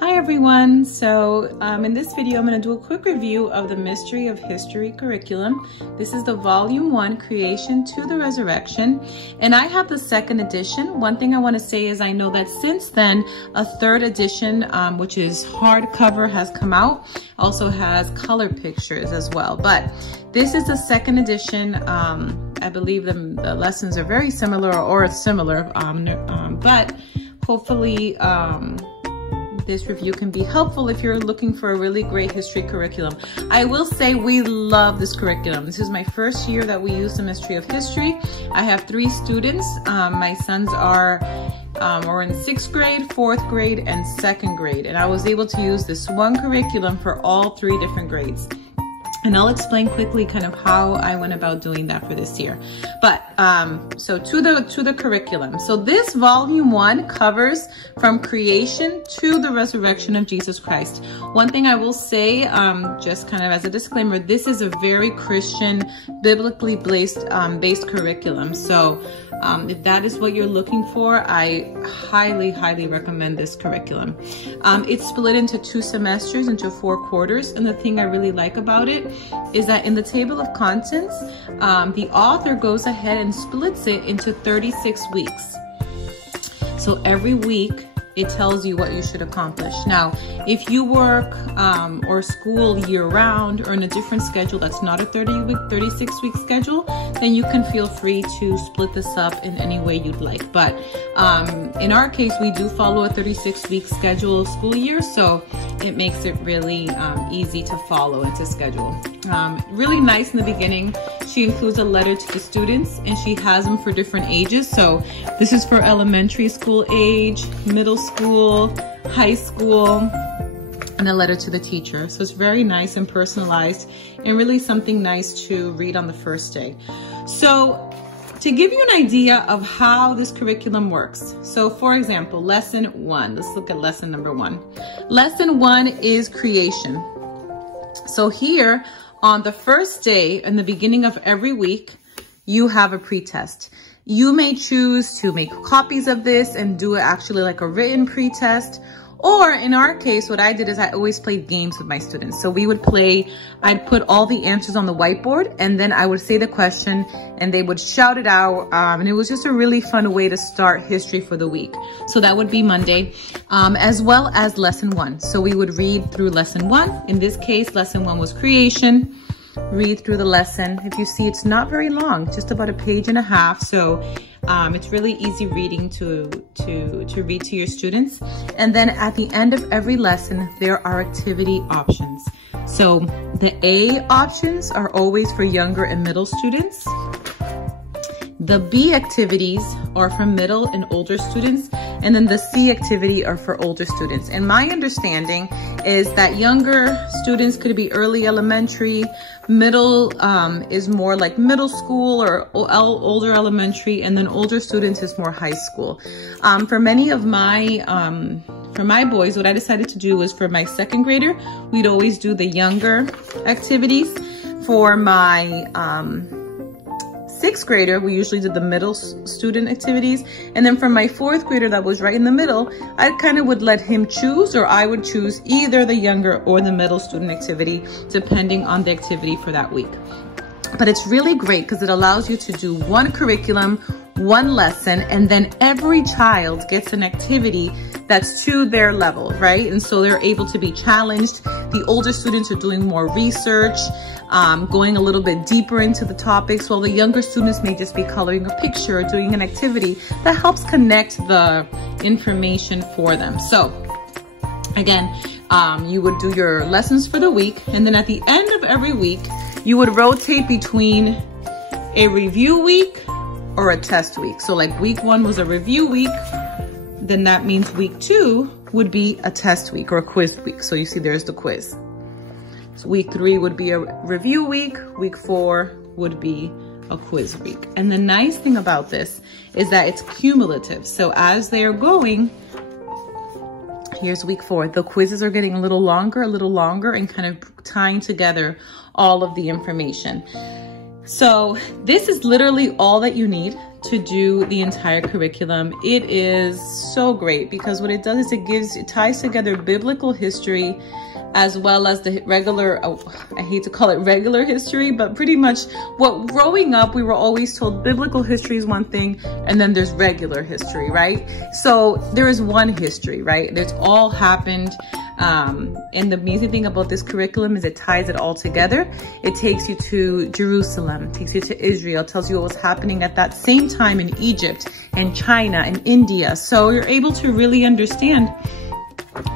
Hi everyone. So in this video, I'm going to do a quick review of the Mystery of History curriculum. This is the Volume 1, Creation to the Resurrection, and I have the second edition. One thing I want to say is I know that since then, a third edition, which is hardcover, has come out. Also has color pictures as well, but this is the second edition. I believe the lessons are very similar or similar, but hopefully this review can be helpful if you're looking for a really great history curriculum. I will say we love this curriculum. This is my first year that we use the Mystery of History. I have 3 students. My sons are in 6th grade, 4th grade, and 2nd grade. And I was able to use this one curriculum for all 3 different grades. And I'll explain quickly kind of how I went about doing that for this year. But so to the curriculum. So this Volume 1 covers from creation to the resurrection of Jesus Christ. One thing I will say, just kind of as a disclaimer, this is a very Christian, biblically based curriculum. So if that is what you're looking for, I highly recommend this curriculum. It's split into 2 semesters, into 4 quarters. And the thing I really like about it is that in the table of contents, the author goes ahead and splits it into 36 weeks. So every week, it tells you what you should accomplish. Now, if you work or school year round or in a different schedule that's not a 36-week schedule, then you can feel free to split this up in any way you'd like. But in our case, we do follow a 36-week schedule school year, so it makes it really easy to follow and to schedule. Really nice in the beginning. She includes a letter to the students, and she has them for different ages. So this is for elementary school age, middle school, high school, and a letter to the teacher. So it's very nice and personalized and really something nice to read on the first day. So to give you an idea of how this curriculum works. So for example, lesson 1, let's look at lesson number 1. Lesson 1 is creation. So here on the first day, in the beginning of every week, you have a pretest. You may choose to make copies of this and do it actually like a written pretest. Or in our case, what I did is I always played games with my students. So we would play, I'd put all the answers on the whiteboard, and then I would say the question and they would shout it out. And it was just a really fun way to start history for the week. So that would be Monday, as well as lesson 1. So we would read through lesson 1. In this case, lesson 1 was creation. Read through the lesson. If you see, it's not very long, just about 1.5 pages. So it's really easy reading to read to your students. And then at the end of every lesson, there are activity options. So the A options are always for younger and middle students. The B activities are for middle and older students, and then the C activity are for older students. And my understanding is that younger students could be early elementary, middle is more like middle school or older elementary, and then older students is more high school. For many of for my boys, what I decided to do was for my 2nd grader, we'd always do the younger activities. For my 6th grader, we usually did the middle student activities. And then for my 4th grader that was right in the middle, I kind of would let him choose, or I would choose either the younger or the middle student activity, depending on the activity for that week. But it's really great because it allows you to do one curriculum, one lesson, and then every child gets an activity that's to their level, right? And so they're able to be challenged. The older students are doing more research, going a little bit deeper into the topics, while the younger students may just be coloring a picture or doing an activity that helps connect the information for them. So again, you would do your lessons for the week, and then at the end of every week, you would rotate between a review week or a test week. So like week 1 was a review week, then that means week 2 would be a test week or a quiz week. So you see there's the quiz. So week 3 would be a review week. Week 4 would be a quiz week. And the nice thing about this is that it's cumulative. So as they're going, here's week 4. The quizzes are getting a little longer, and kind of tying together all of the information. So this is literally all that you need to do the entire curriculum. It is so great because what it does is it ties together biblical history as well as the regular, I hate to call it regular history, but pretty much what growing up, we were always told biblical history is one thing and then there's regular history, right? So there is one history, right? It's all happened. And the amazing thing about this curriculum is it ties it all together. It takes you to Jerusalem, takes you to Israel, tells you what was happening at that same time in Egypt and China and India. So you're able to really understand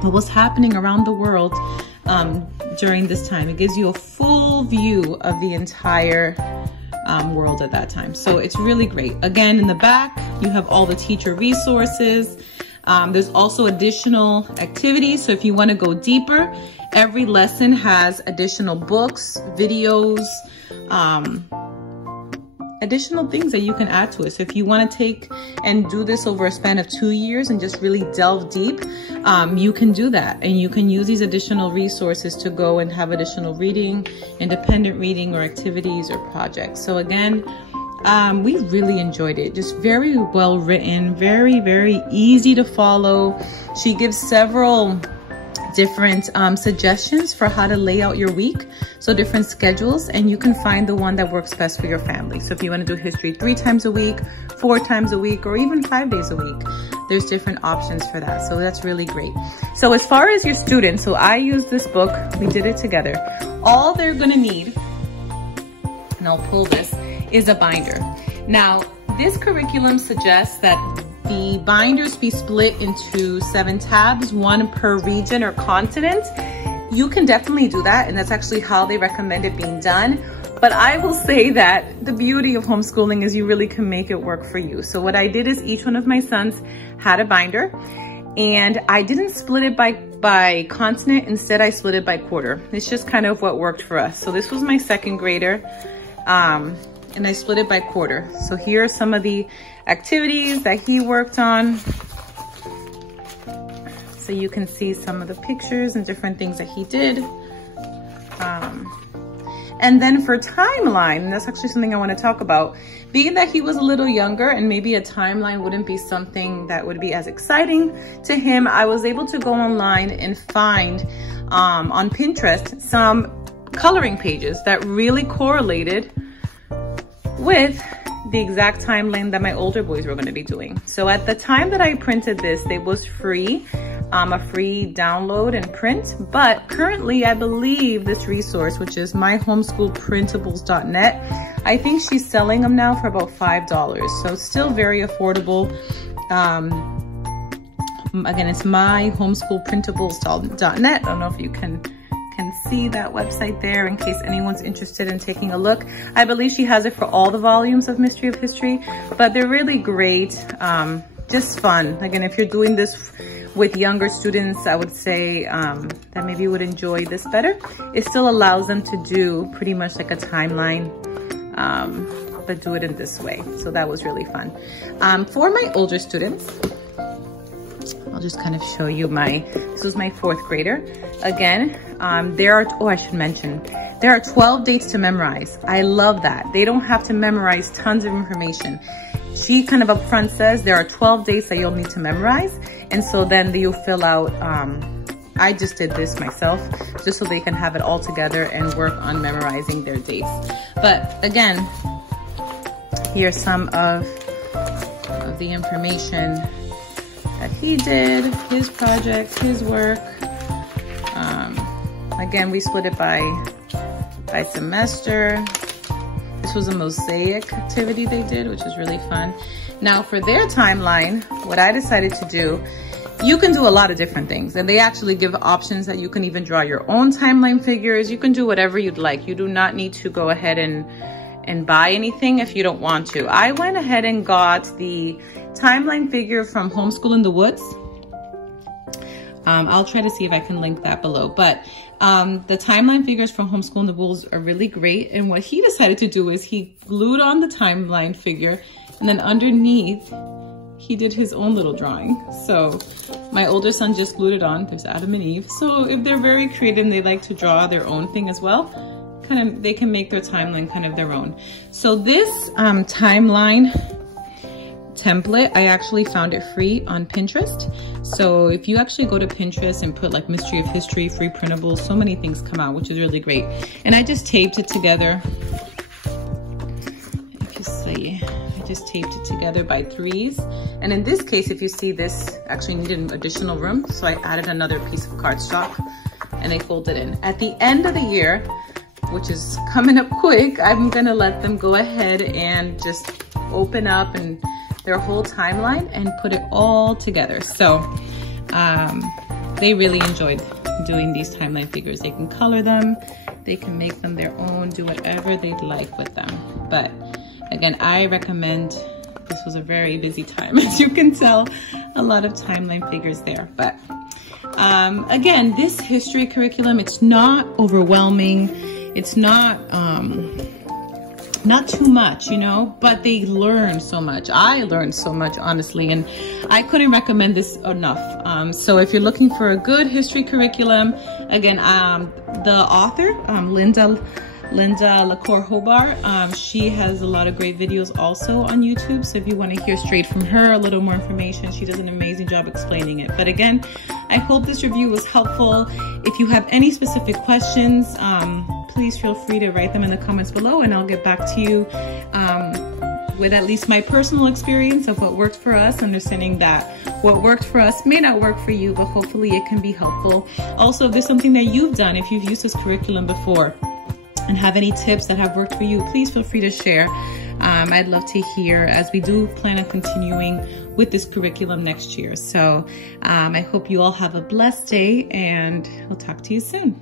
what was happening around the world during this time. It gives you a full view of the entire world at that time. So it's really great. Again, in the back, you have all the teacher resources. There's also additional activities. So if you want to go deeper, every lesson has additional books, videos, additional things that you can add to it. So if you want to take and do this over a span of 2 years and just really delve deep, you can do that. And you can use these additional resources to go and have additional reading, independent reading or activities or projects. So again, we really enjoyed it. Just very well written, very, very easy to follow. She gives several different suggestions for how to lay out your week. So different schedules, and you can find the one that works best for your family. So if you want to do history 3 times a week, 4 times a week, or even 5 days a week, there's different options for that. So that's really great. So as far as your students, so I used this book, we did it together. All they're gonna need, and I'll pull this, is a binder. Now, this curriculum suggests that the binders be split into 7 tabs, 1 per region or continent. You can definitely do that, and that's actually how they recommend it being done. But I will say that the beauty of homeschooling is you really can make it work for you. So what I did is each one of my sons had a binder, and I didn't split it by continent. Instead, I split it by quarter. It's just kind of what worked for us. So this was my 2nd grader. And I split it by quarter. So here are some of the activities that he worked on. So you can see some of the pictures and different things that he did. And then for timeline, and that's actually something I want to talk about, being that he was a little younger and maybe a timeline wouldn't be something that would be as exciting to him, I was able to go online and find on Pinterest some coloring pages that really correlated with the exact timeline that my older boys were going to be doing. So at the time that I printed this, it was free, a free download and print. But currently, I believe this resource, which is myhomeschoolprintables.net, I think she's selling them now for about $5. So it's still very affordable. Again, it's myhomeschoolprintables.net. I don't know if you can see that website there in case anyone's interested in taking a look. I believe she has it for all the volumes of Mystery of History, but they're really great, just fun. Again, if you're doing this with younger students, I would say that maybe you would enjoy this better. It still allows them to do pretty much like a timeline, but do it in this way. So that was really fun. For my older students, I'll just kind of show you this was my 4th grader. Again, I should mention, there are 12 dates to memorize. I love that. They don't have to memorize tons of information. She kind of up front says there are 12 dates that you'll need to memorize. And so then you'll fill out, I just did this myself, just so they can have it all together and work on memorizing their dates. But again, here's some of the information that he did, his projects, his work. Again, we split it by semester. This was a mosaic activity they did, which was really fun. Now for their timeline, what I decided to do, you can do a lot of different things, and they actually give options that you can even draw your own timeline figures. You can do whatever you'd like. You do not need to go ahead and buy anything if you don't want to. I went ahead and got the timeline figure from Homeschool in the Woods. I'll try to see if I can link that below. But the timeline figures from Homeschool in the Woods are really great. And what he decided to do is he glued on the timeline figure, and then underneath, he did his own little drawing. So my older son just glued it on. There's Adam and Eve. So if they're very creative and they like to draw their own thing as well, they can make their timeline kind of their own. So this timeline template. I actually found it free on Pinterest. So if you actually go to Pinterest and put like Mystery of History, free printables, so many things come out, which is really great. And I just taped it together. If you see, I just taped it together by 3s. And in this case, if you see, this actually needed an additional room. So I added another piece of cardstock and I folded in. At the end of the year, which is coming up quick, I'm gonna let them go ahead and just open up and their whole timeline and put it all together. So they really enjoyed doing these timeline figures. They can color them, they can make them their own, do whatever they'd like with them. But again, I recommend, this was a very busy time, as you can tell, a lot of timeline figures there. But again, this history curriculum, it's not overwhelming. It's not too much, you know, but they learn so much. I learned so much, honestly, and I couldn't recommend this enough. So if you're looking for a good history curriculum, again, the author, Linda LaCour Hobart, she has a lot of great videos also on YouTube. So if you want to hear straight from her, a little more information, she does an amazing job explaining it. But again, I hope this review was helpful. If you have any specific questions, please feel free to write them in the comments below and I'll get back to you with at least my personal experience of what worked for us, understanding that what worked for us may not work for you, but hopefully it can be helpful. Also, if there's something that you've done, if you've used this curriculum before and have any tips that have worked for you, please feel free to share. I'd love to hear, as we do plan on continuing with this curriculum next year. So I hope you all have a blessed day and we'll talk to you soon.